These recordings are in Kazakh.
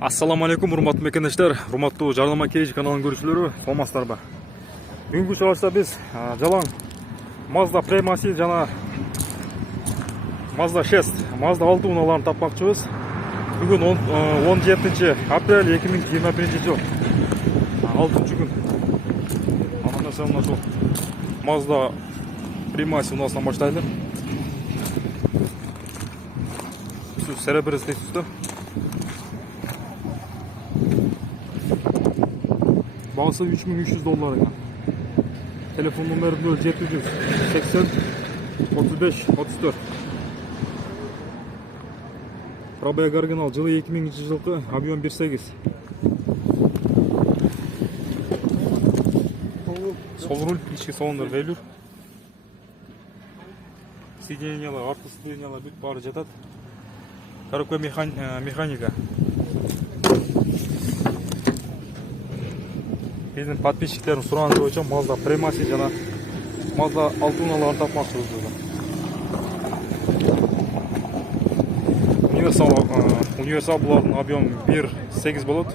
Assalamu alaikum, урматтуу мекендештер, урматтуу Жарнама Кейж каналынын көрүүчүлөрү, саламатсыздарбы? Бүгүнкү чыгарышта биз жалаң Mazda Premacy жана Mazda 6, Mazda 6 унааларын тапмакчыбыз. Бүгүн 17 апрель 2021 жыл. 6-күн. Андан соң ошол Mazda Premacy унаасынан баштайлы. Сиз серебрис дейсизби? Bağısı $3.300 ekan. Telefon numara 0780 35 34. Пробег оригинал, жылы 2000 жылкы, объем 1.8. Сол руль, ички салондар велюр. Сиденьялар, артқы сиденьялар бүт бары жатат. Коробка механика. Биздин подписчиктердин суранычы боюнча Mazda Premacy жана Mazda 6 унааларын тапмакчыбыз бүгүн. Универсал булардын объем 1.8 болот.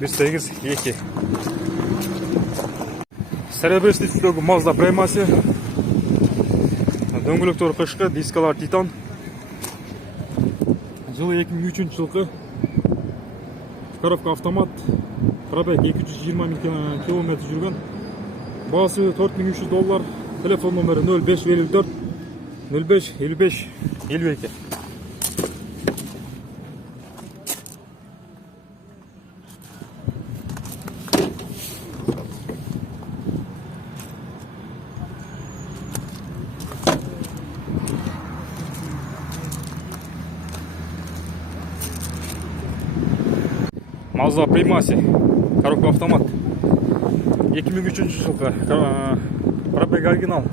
1.8 2. Серебрис түсүндөгү Mazda Premacy. Дөңгөлөктөр кышкы, дискалар титан. Жылы 2003 жылкы. Коробка автомат. Пробег 220 км жүргөн. Баасы $4300. Телефон номери 0554 05 55 52. Mazda Premacy, коробка автомат. 2003 жылкы, пробег оригинал.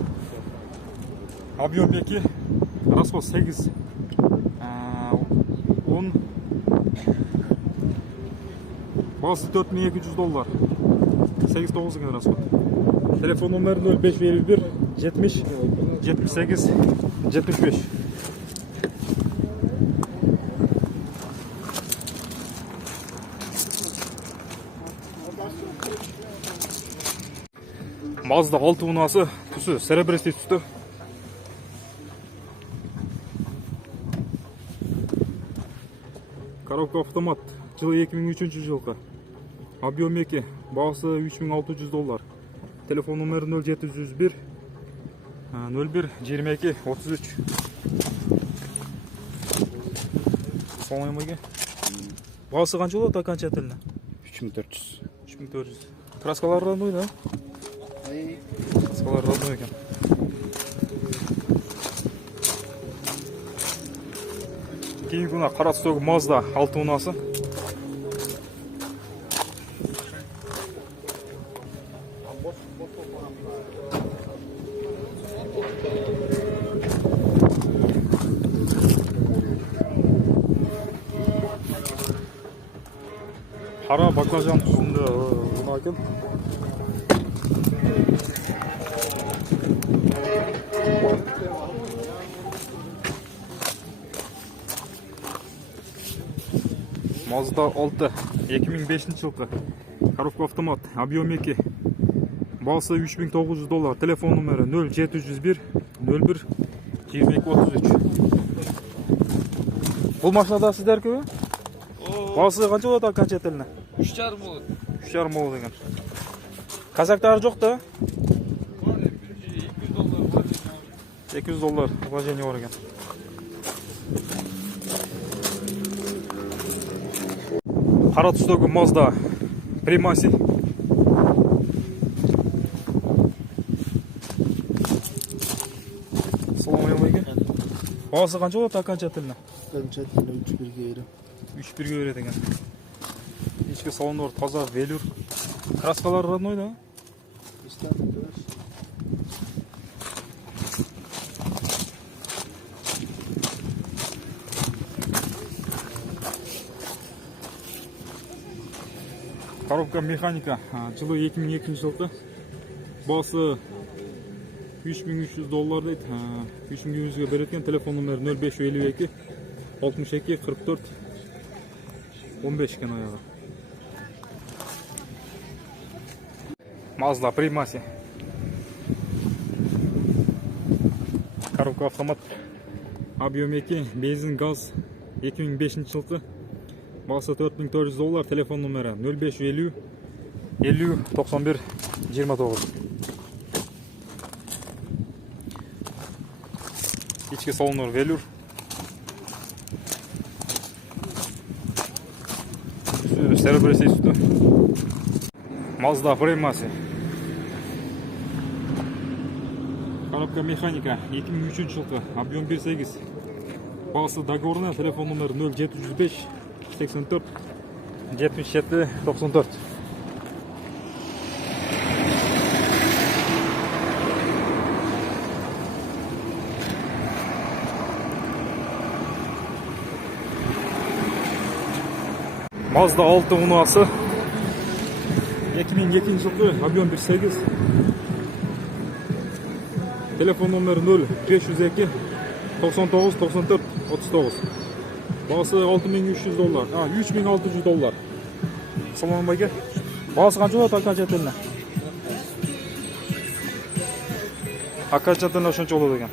Объем 2, расход 8. 10. Баасы $4200. 8-9 экен расход. Телефон номери 0551 70 78 75. Mazda 6 унаасы түсі серебрис түсті. Коробка автомат, жылы 2003 жылкы. Объем 2, баасы $3600. Телефон номери 0701 01 22 33. Салам эге. Баасы канча болот окончательно? 3400. 3400. Краскалар родной, да? Краскалар родной экен. Кийинки унаа кара түстөгү Mazda 6 унаасы. Кара баклажан түсүндө унаа экен. Mazda 6 2005 жылкы. Коробка автомат, объем 2. Баасы $3900. Телефон номери 0701 01 22 33. Бул машинада сиздеркиби? Баасы канча болот окончательно? 3,5 болот. 3,5 болот экен. Казактары жок да? Бар, $200 вложение бар экен. Кара түстөгү Mazda Premacy. Салам эге. Баасы канча болот окончательно? Окончательно 3-1 берем. 3-1 берет экен. Ички салондор таза, велюр. Краскалар родной, да? Коробка механика, жылы 2002 жылкы. Баасы $3300 дейт. 3200 берет экен. Телефон номери 0552 62 44 15 ekan oyog'i. Mazda Primasi. Коробка автомат. Объем 2, benzin, gaz. 2005-yılғы. Бағасы $4.400. Telefon numara 0550 50 91 29. İçki salonları velür. Серебряный üstü. Mazda Primasi. Коробка механика 2003-yılғы. Объем 1.8. Бағасы договорына. Telefon numara 0705 84 77 94. Mazda 6 Uno'si 2007-yılғы, объем 1.8. Telefon numara 0502 99 94 39. Бағасы $6.300. $3.600. Салон байке. Бағасы қанша болады окончательно? Окончательно ошончо болот экен.